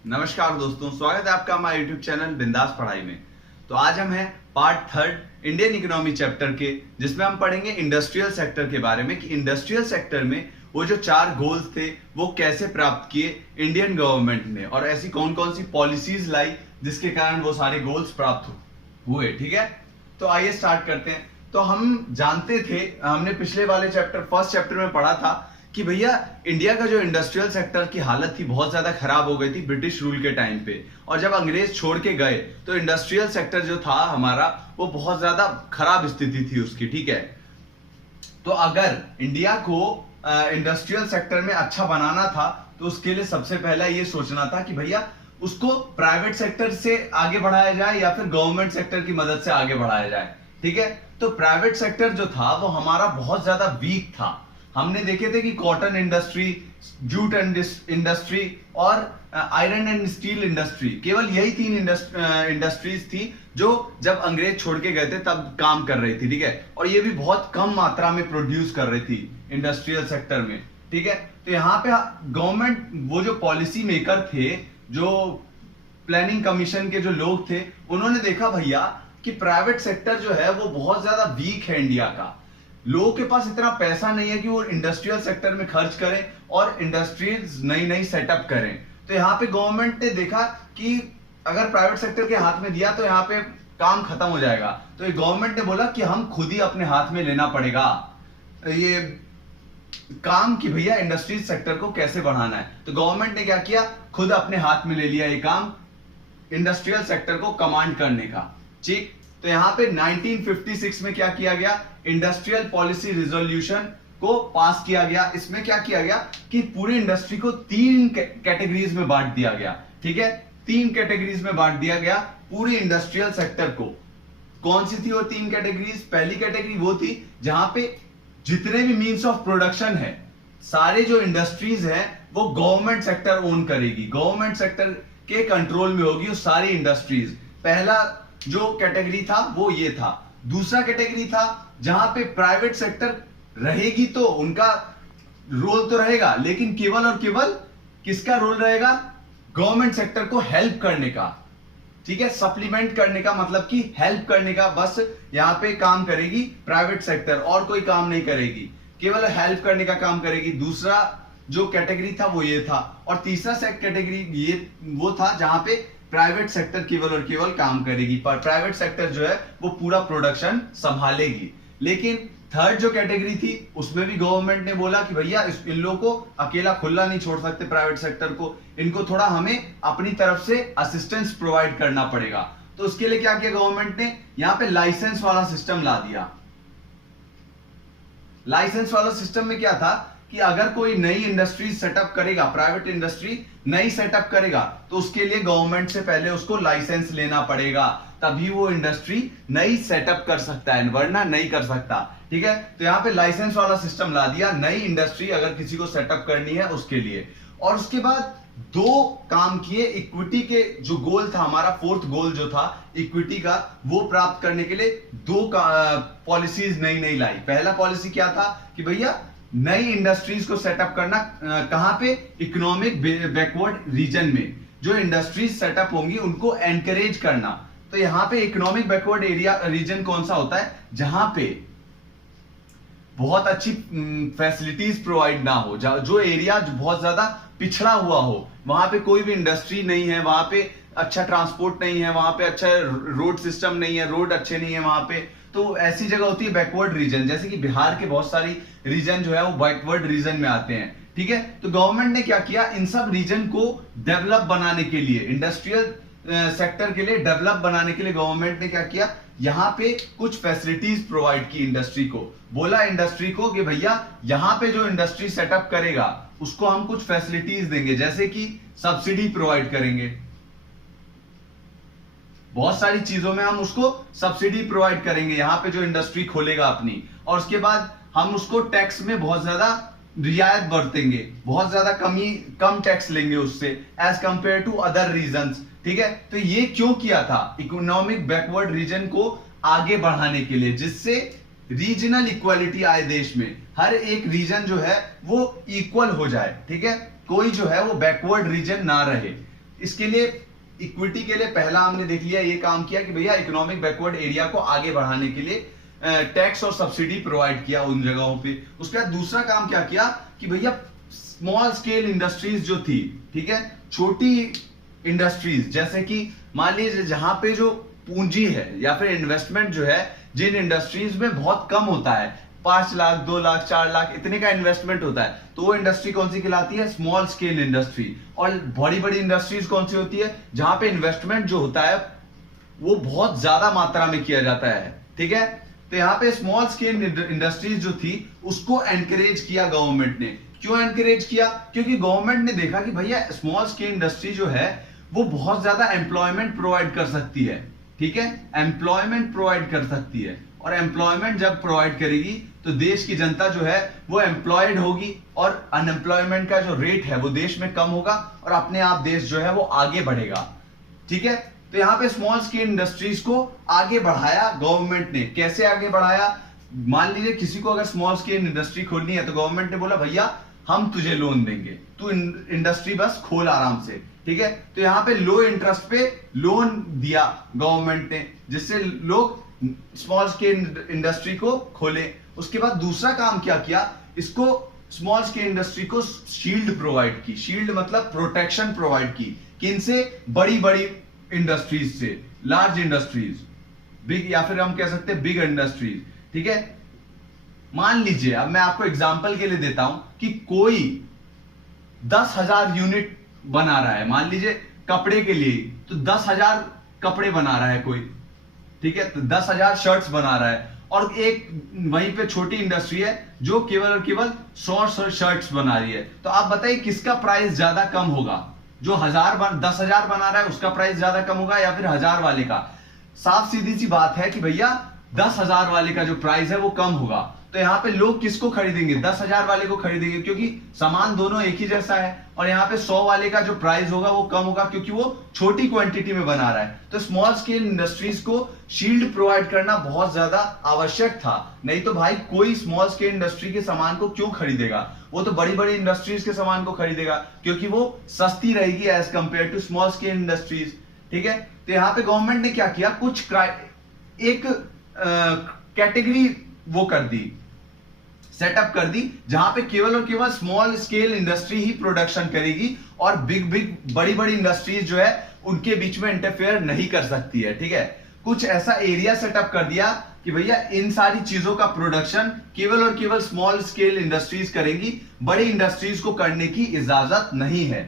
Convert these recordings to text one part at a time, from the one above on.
नमस्कार दोस्तों, स्वागत है आपका हमारे यूट्यूब चैनल बिंदास पढ़ाई में। तो आज हम हैं part third Indian economy chapter के, जिसमें हम पढ़ेंगे इंडस्ट्रियल सेक्टर के बारे में कि इंडस्ट्रियल सेक्टर में वो जो 4 गोल्स थे वो कैसे प्राप्त किए इंडियन गवर्नमेंट ने, और ऐसी कौन कौन सी पॉलिसीज लाई जिसके कारण वो सारे गोल्स प्राप्त हुए। ठीक है, तो आइए स्टार्ट करते हैं। तो हम जानते थे, हमने पिछले वाले फर्स्ट चैप्टर में पढ़ा था कि भैया इंडिया का जो इंडस्ट्रियल सेक्टर की हालत थी बहुत ज्यादा खराब हो गई थी ब्रिटिश रूल के टाइम पे, और जब अंग्रेज छोड़ के गए तो इंडस्ट्रियल सेक्टर जो था हमारा वो बहुत ज्यादा खराब स्थिति थी उसकी। ठीक है, तो अगर इंडिया को इंडस्ट्रियल सेक्टर में अच्छा बनाना था तो उसके लिए सबसे पहला ये सोचना था कि भैया उसको प्राइवेट सेक्टर से आगे बढ़ाया जाए या फिर गवर्नमेंट सेक्टर की मदद से आगे बढ़ाया जाए। ठीक है, तो प्राइवेट सेक्टर जो था वो हमारा बहुत ज्यादा वीक था। हमने देखे थे कि कॉटन इंडस्ट्री, जूट इंडस्ट्री और आयरन एंड स्टील इंडस्ट्री, केवल यही 3 इंडस्ट्रीज थी जो जब अंग्रेज छोड़ के गए थे तब काम कर रही थी। ठीक है, और ये भी बहुत कम मात्रा में प्रोड्यूस कर रही थी इंडस्ट्रियल सेक्टर में। ठीक है, तो यहाँ पे गवर्नमेंट, वो जो पॉलिसी मेकर थे, जो प्लानिंग कमीशन के जो लोग थे, उन्होंने देखा भैया कि प्राइवेट सेक्टर जो है वो बहुत ज्यादा वीक है इंडिया का। लोगों के पास इतना पैसा नहीं है कि वो इंडस्ट्रियल सेक्टर में खर्च करें और इंडस्ट्रीज नई नई सेटअप करें। तो यहाँ पे गवर्नमेंट ने देखा कि अगर प्राइवेट सेक्टर के हाथ में दिया तो यहाँ पे काम खत्म हो जाएगा। तो ये गवर्नमेंट ने बोला कि हम खुद ही अपने हाथ में लेना पड़ेगा ये काम कि भैया इंडस्ट्रीज सेक्टर को कैसे बढ़ाना है। तो गवर्नमेंट ने क्या किया, खुद अपने हाथ में ले लिया ये काम, इंडस्ट्रियल सेक्टर को कमांड करने का। ठीक, तो यहां पे 1956 में क्या किया गया, इंडस्ट्रियल पॉलिसी रिजोल्यूशन को पास किया गया। इसमें क्या किया गया कि पूरी इंडस्ट्री को 3 कैटेगरीज में बांट दिया गया। ठीक है, 3 कैटेगरीज में बांट दिया गया पूरी इंडस्ट्रियल सेक्टर को। कौन सी थी वो 3 कैटेगरीज? पहली कैटेगरी वो थी जहां पे जितने भी मीन्स ऑफ प्रोडक्शन है, सारे जो इंडस्ट्रीज है वो गवर्नमेंट सेक्टर ओन करेगी, गवर्नमेंट सेक्टर के कंट्रोल में होगी वो सारी इंडस्ट्रीज। पहला जो कैटेगरी था वो ये था। दूसरा कैटेगरी था जहां पे प्राइवेट सेक्टर रहेगी तो उनका रोल तो रहेगा, लेकिन केवल और केवल किसका रोल रहेगा? गवर्नमेंट सेक्टर को हेल्प करने का। ठीक है, सप्लीमेंट करने का, मतलब कि हेल्प करने का, बस यहां पे काम करेगी प्राइवेट सेक्टर, और कोई काम नहीं करेगी, केवल हेल्प करने का काम करेगी। दूसरा जो कैटेगरी था वो ये था, और तीसरा कैटेगरी ये वो था जहां पे प्राइवेट सेक्टर केवल और केवल काम करेगी, पर प्राइवेट सेक्टर जो है वो पूरा प्रोडक्शन संभालेगी। लेकिन थर्ड जो कैटेगरी थी उसमें भी गवर्नमेंट ने बोला कि भैया इन लोगों को अकेला खुला नहीं छोड़ सकते प्राइवेट सेक्टर को, इनको थोड़ा हमें अपनी तरफ से असिस्टेंस प्रोवाइड करना पड़ेगा। तो उसके लिए क्या किया गवर्नमेंट ने, यहां पे लाइसेंस वाला सिस्टम ला दिया। लाइसेंस वाला सिस्टम में क्या था कि अगर कोई नई इंडस्ट्री सेटअप करेगा, प्राइवेट इंडस्ट्री नई सेटअप करेगा, तो उसके लिए गवर्नमेंट से पहले उसको लाइसेंस लेना पड़ेगा, तभी वो इंडस्ट्री नई सेटअप कर सकता है, वरना नहीं कर सकता। ठीक है, तो यहां पे लाइसेंस वाला सिस्टम ला दिया नई इंडस्ट्री अगर किसी को सेटअप करनी है उसके लिए। और उसके बाद 2 काम किए इक्विटी के, जो गोल था हमारा, 4th गोल जो था इक्विटी का, वो प्राप्त करने के लिए 2 पॉलिसीज नई नई लाई। पहला पॉलिसी क्या था कि भैया नई इंडस्ट्रीज को सेटअप करना, कहां पे? इकोनॉमिक बैकवर्ड रीजन में जो इंडस्ट्रीज सेटअप होंगी उनको एनकरेज करना। तो यहां पे इकोनॉमिक बैकवर्ड एरिया रीजन कौन सा होता है? जहां पे बहुत अच्छी फैसिलिटीज प्रोवाइड ना हो, जो एरिया बहुत ज्यादा पिछड़ा हुआ हो, वहां पे कोई भी इंडस्ट्री नहीं है, वहां पे अच्छा ट्रांसपोर्ट नहीं है, वहां पे अच्छा रोड सिस्टम नहीं है, रोड अच्छे नहीं है वहां पे। तो ऐसी जगह होती है बैकवर्ड रीजन, जैसे कि बिहार के बहुत सारी रीजन जो है वो बैकवर्ड रीजन में आते हैं। ठीक है, तो गवर्नमेंट ने क्या किया, इन सब रीजन को डेवलप बनाने के लिए, इंडस्ट्रियल सेक्टर के लिए डेवलप बनाने के लिए गवर्नमेंट ने क्या किया, यहां पे कुछ फैसिलिटीज प्रोवाइड की इंडस्ट्री को। बोला इंडस्ट्री को कि भैया यहां पे जो इंडस्ट्री सेटअप करेगा उसको हम कुछ फैसिलिटीज देंगे, जैसे कि सब्सिडी प्रोवाइड करेंगे, बहुत सारी चीजों में हम उसको सब्सिडी प्रोवाइड करेंगे यहां पे जो इंडस्ट्री खोलेगा अपनी। और उसके बाद हम उसको टैक्स में बहुत ज्यादा रियायत बरतेंगे, बहुत ज्यादा कम टैक्स लेंगे उससे as compare to other regions. ठीक है, तो ये क्यों किया था? इकोनॉमिक बैकवर्ड रीजन को आगे बढ़ाने के लिए, जिससे रीजनल इक्वालिटी आए देश में, हर एक रीजन जो है वो इक्वल हो जाए। ठीक है, कोई जो है वो बैकवर्ड रीजन ना रहे। इसके लिए इक्विटी के लिए पहला हमने देख लिया, ये काम किया कि भैया इकोनॉमिक बैकवर्ड एरिया को आगे बढ़ाने के लिए टैक्स और सब्सिडी प्रोवाइड किया उन जगहों पे। उसके बाद दूसरा काम क्या किया कि भैया स्मॉल स्केल इंडस्ट्रीज जो थी, ठीक है, छोटी इंडस्ट्रीज, जैसे कि मान लीजिए जहां पे जो पूंजी है या फिर इन्वेस्टमेंट जो है जिन इंडस्ट्रीज में बहुत कम होता है, 5 लाख 2 लाख 4 लाख इतने का इन्वेस्टमेंट होता है, तो वो इंडस्ट्री कौन सी कहलाती है? Small scale industry. और बड़ी बड़ी इंडस्ट्रीज कौन सी होती है? जहां पे इन्वेस्टमेंट जो होता है वो बहुत ज्यादा मात्रा में किया जाता है, ठीक है। तो यहाँ पे स्मॉल स्केल इंडस्ट्रीज जो थी उसको एनकरेज किया गवर्नमेंट ने। क्यों एनकरेज किया? क्योंकि गवर्नमेंट ने देखा कि भैया स्मॉल स्केल इंडस्ट्री जो है वो बहुत ज्यादा एम्प्लॉयमेंट प्रोवाइड कर सकती है, ठीक है, एम्प्लॉयमेंट प्रोवाइड कर सकती है। और एम्प्लॉयमेंट जब प्रोवाइड करेगी तो देश की जनता जो है वो एम्प्लॉयड होगी और अनएम्प्लॉयमेंट का जो रेट है वो देश में कम होगा और अपने आप देश जो है वो आगे बढ़ेगा, ठीक है। तो यहाँ पे स्मॉल स्केल इंडस्ट्रीज को आगे बढ़ाया गवर्नमेंट ने। कैसे आगे बढ़ाया? मान लीजिए किसी को अगर स्मॉल स्केल इंडस्ट्री खोलनी है तो गवर्नमेंट ने बोला भैया हम तुझे लोन देंगे, तू इंडस्ट्री बस खोल आराम से, ठीक है। तो यहाँ पे लो इंटरेस्ट पे लोन दिया गवर्नमेंट ने, जिससे लोग स्मॉल स्केल इंडस्ट्री को खोले। उसके बाद दूसरा काम क्या किया? इसको स्मॉल स्केल इंडस्ट्री को शील्ड प्रोवाइड की। शील्ड मतलब प्रोटेक्शन प्रोवाइड की। किनसे? बड़ी बड़ी इंडस्ट्रीज से, लार्ज इंडस्ट्रीज, बिग, या फिर हम कह सकते हैं बिग इंडस्ट्रीज, ठीक है। मान लीजिए, अब मैं आपको एग्जांपल के लिए देता हूं कि कोई 10,000 यूनिट बना रहा है, मान लीजिए कपड़े के लिए, तो 10,000 कपड़े बना रहा है कोई, ठीक है, तो 10,000 शर्ट्स बना रहा है। और एक वहीं पे छोटी इंडस्ट्री है जो केवल और केवल 100 शर्ट्स बना रही है। तो आप बताइए किसका प्राइस ज्यादा कम होगा? जो 10,000 बना रहा है उसका प्राइस ज्यादा कम होगा या फिर 1,000 वाले का? साफ सीधी सी बात है कि भैया 10,000 वाले का जो प्राइस है वो कम होगा। तो यहाँ पे लोग किसको खरीदेंगे? 10,000 वाले को खरीदेंगे, क्योंकि सामान दोनों एक ही जैसा है। और यहाँ पे 100 वाले का जो प्राइस होगा वो कम होगा, क्योंकि वो छोटी क्वांटिटी में बना रहा है। तो स्मॉल स्केल इंडस्ट्रीज को शील्ड प्रोवाइड करना बहुत ज्यादा आवश्यक था। नहीं तो भाई कोई स्मॉल स्केल इंडस्ट्री के सामान को क्यों खरीदेगा? वो तो बड़ी बड़ी इंडस्ट्रीज के सामान को खरीदेगा, क्योंकि वो सस्ती रहेगी as compare to small scale industries, ठीक है। तो यहाँ पे गवर्नमेंट ने क्या किया? कुछ एक कैटेगरी वो कर दी, सेटअप कर दी, जहां पे केवल और केवल स्मॉल स्केल इंडस्ट्री ही प्रोडक्शन करेगी और बिग बड़ी बड़ी इंडस्ट्रीज जो है उनके बीच में इंटरफेयर नहीं कर सकती है, ठीक है। कुछ ऐसा एरिया सेटअप कर दिया कि भैया इन सारी चीजों का प्रोडक्शन केवल और केवल स्मॉल स्केल इंडस्ट्रीज करेंगी, बड़ी इंडस्ट्रीज को करने की इजाजत नहीं है।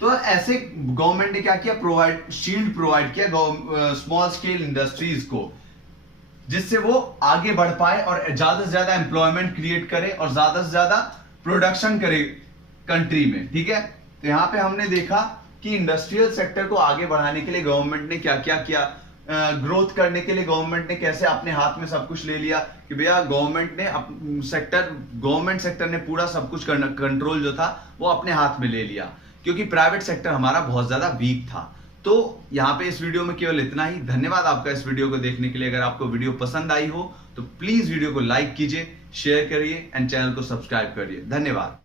तो ऐसे गवर्नमेंट ने क्या किया? शील्ड प्रोवाइड किया स्मॉल स्केल इंडस्ट्रीज को, जिससे वो आगे बढ़ पाए और ज्यादा से ज्यादा एम्प्लॉयमेंट क्रिएट करे और ज्यादा से ज्यादा प्रोडक्शन करे कंट्री में, ठीक है। तो यहां पे हमने देखा कि इंडस्ट्रियल सेक्टर को आगे बढ़ाने के लिए गवर्नमेंट ने क्या क्या किया, ग्रोथ करने के लिए गवर्नमेंट ने कैसे अपने हाथ में सब कुछ ले लिया कि भैया गवर्नमेंट सेक्टर ने पूरा सब कुछ कंट्रोल जो था वो अपने हाथ में ले लिया, क्योंकि प्राइवेट सेक्टर हमारा बहुत ज्यादा वीक था। तो यहाँ पे इस वीडियो में केवल इतना ही। धन्यवाद आपका इस वीडियो को देखने के लिए। अगर आपको वीडियो पसंद आई हो तो प्लीज वीडियो को लाइक कीजिए, शेयर करिए एंड चैनल को सब्सक्राइब करिए। धन्यवाद।